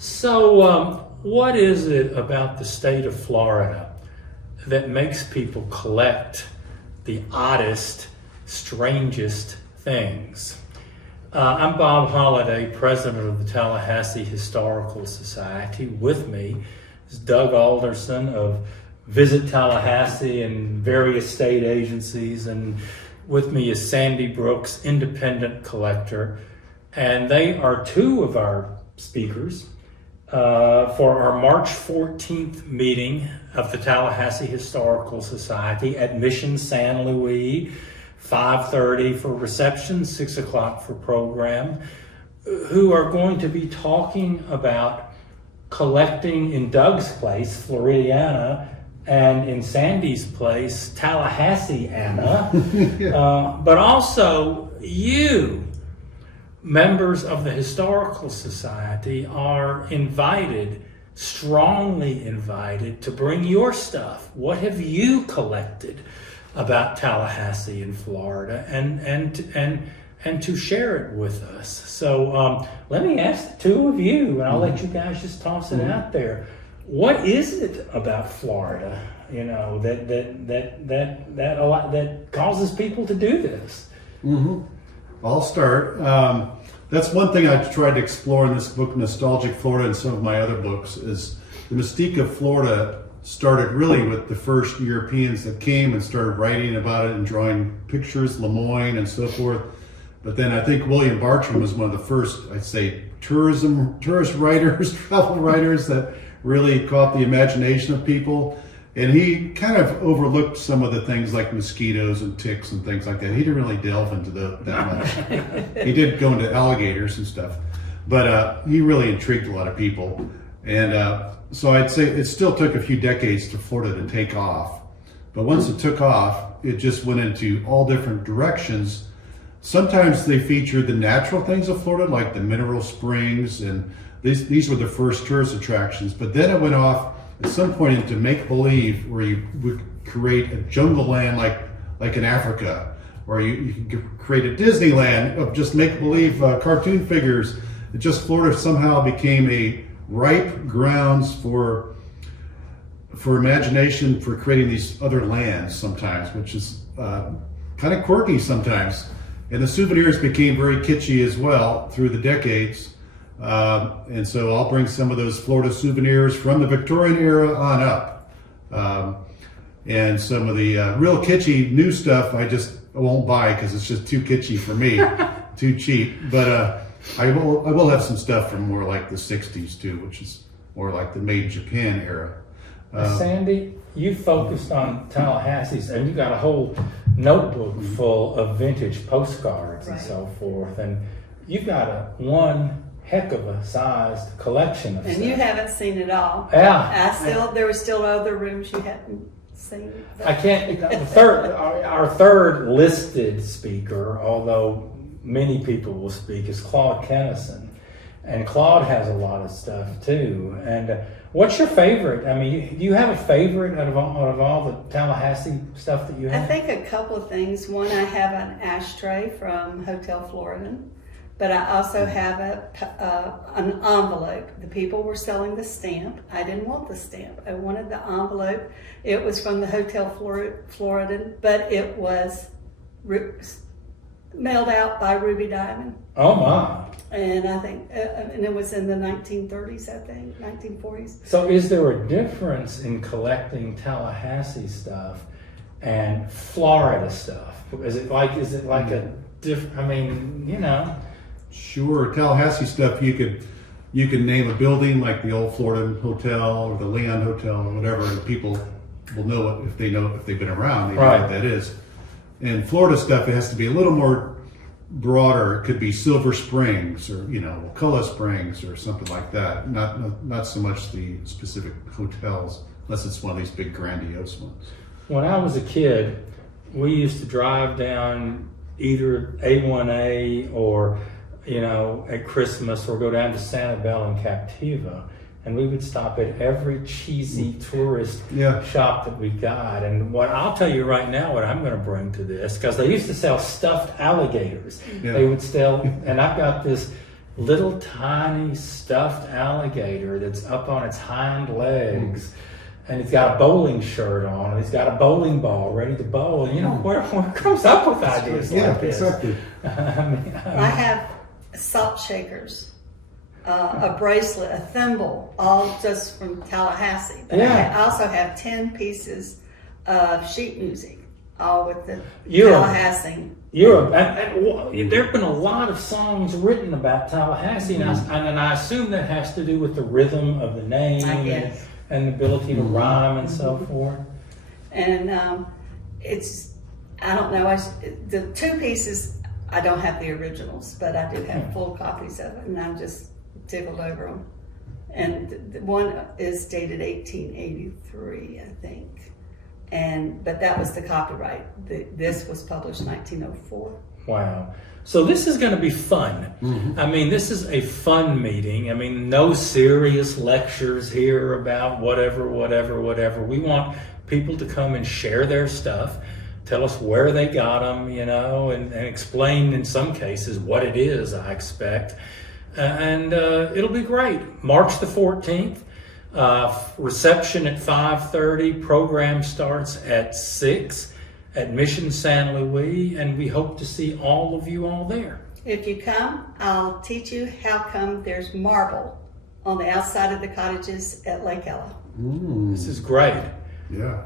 So, what is it about the state of Florida that makes people collect the oddest, strangest things? I'm Bob Holliday, president of the Tallahassee Historical Society. With me is Doug Alderson of Visit Tallahassee and various state agencies, and with me is Sandi Brooks, independent collector. And they are two of our speakers for our March 14th meeting of the Tallahassee Historical Society at Mission San Luis, 5:30 for reception, 6 o'clock for program, who are going to be talking about collecting in Doug's place, Floridiana, and in Sandi's place, Tallahassee-ana, but also you, members of the Historical Society, are invited, strongly invited, to bring your stuff. What have you collected about Tallahassee in Florida, and to share it with us? So let me ask the two of you, and I'll let you guys just toss it out there. What is it about Florida, you know, that causes people to do this? I'll start. That's one thing I tried to explore in this book, Nostalgic Florida, and some of my other books, is the mystique of Florida started really with the first Europeans that came and started writing about it and drawing pictures, Lemoyne and so forth. But then I think William Bartram was one of the first, I'd say, tourist writers, travel writers that really caught the imagination of people. And he kind of overlooked some of the things like mosquitoes and ticks and things like that. He didn't really delve into that much. He did go into alligators and stuff, but he really intrigued a lot of people. And so I'd say it still took a few decades for Florida to take off. But once it took off, it just went into all different directions. Sometimes they featured the natural things of Florida, like the mineral springs, and these were the first tourist attractions. But then it went off at some point into make-believe, where you would create a jungle land like in Africa, or you could create a Disneyland of just make-believe cartoon figures. It just, Florida somehow became a ripe grounds for imagination, for creating these other lands sometimes, which is kind of quirky sometimes. And the souvenirs became very kitschy as well through the decades. And so I'll bring some of those Florida souvenirs from the Victorian era on up. And some of the real kitschy new stuff I won't buy because it's just too kitschy for me, too cheap. But I will have some stuff from more like the 60s too, which is more like the Made in Japan era. Sandi, you focused on Tallahassee's, and you got a whole notebook full of vintage postcards and so forth. And you've got one heck of a sized collection of stuff. And you haven't seen it all. Yeah. There were still other rooms you hadn't seen. I can't, our third listed speaker, although many people will speak, is Claude Kenneson. And Claude has a lot of stuff too. And what's your favorite? I mean, do you have a favorite out of all the Tallahassee stuff that you have? I think a couple of things. One, I have an ashtray from Hotel Floridan. But I also have an envelope. The people were selling the stamp. I didn't want the stamp. I wanted the envelope. It was from the Hotel Floridan, but it was mailed out by Ruby Diamond. Oh my! And I think, and it was in the 1930s, I think, 1940s. So, is there a difference in collecting Tallahassee stuff and Florida stuff? Is it like a different? I mean, you know. Sure, Tallahassee stuff, you could name a building like the old Florida Hotel or the Leon Hotel or whatever, and people will know it if they've been around, they know what that is. And Florida stuff, it has to be a little more broader. It could be Silver Springs or, you know, Wakulla Springs or something like that. Not so much the specific hotels, unless it's one of these big grandiose ones. When I was a kid, we used to drive down either A1A or, you know, at Christmas, or go down to Sanibel and Captiva, and we would stop at every cheesy tourist shop that we got. And what I'll tell you right now, what I'm going to bring to this, because they used to sell stuffed alligators. They would sell, and I've got this little tiny stuffed alligator that's up on its hind legs. And he's got a bowling shirt on, and he's got a bowling ball ready to bowl. And you know, where comes up with ideas like this? Exactly. I have salt shakers, a bracelet, a thimble, all just from Tallahassee. But Yeah. I also have 10 pieces of sheet music, all with the You're- Tallahassee. There have been a lot of songs written about Tallahassee, and I assume that has to do with the rhythm of the name I guess. and the ability to rhyme and so forth. And it's, I don't know, the 2 pieces, I don't have the originals, but I do have full copies of it, and I'm just tickled over them. And the one is dated 1883, I think. But that was the copyright. This was published 1904. Wow. So this is going to be fun. I mean, this is a fun meeting. I mean, no serious lectures here about whatever. We want people to come and share their stuff, tell us where they got them, you know, and explain in some cases what it is, I expect. And it'll be great. March the 14th. Reception at 5:30. Program starts at 6 at Mission San Luis, and we hope to see all of you all there. If you come, I'll teach you how come there's marble on the outside of the cottages at Lake Ella. This is great. Yeah.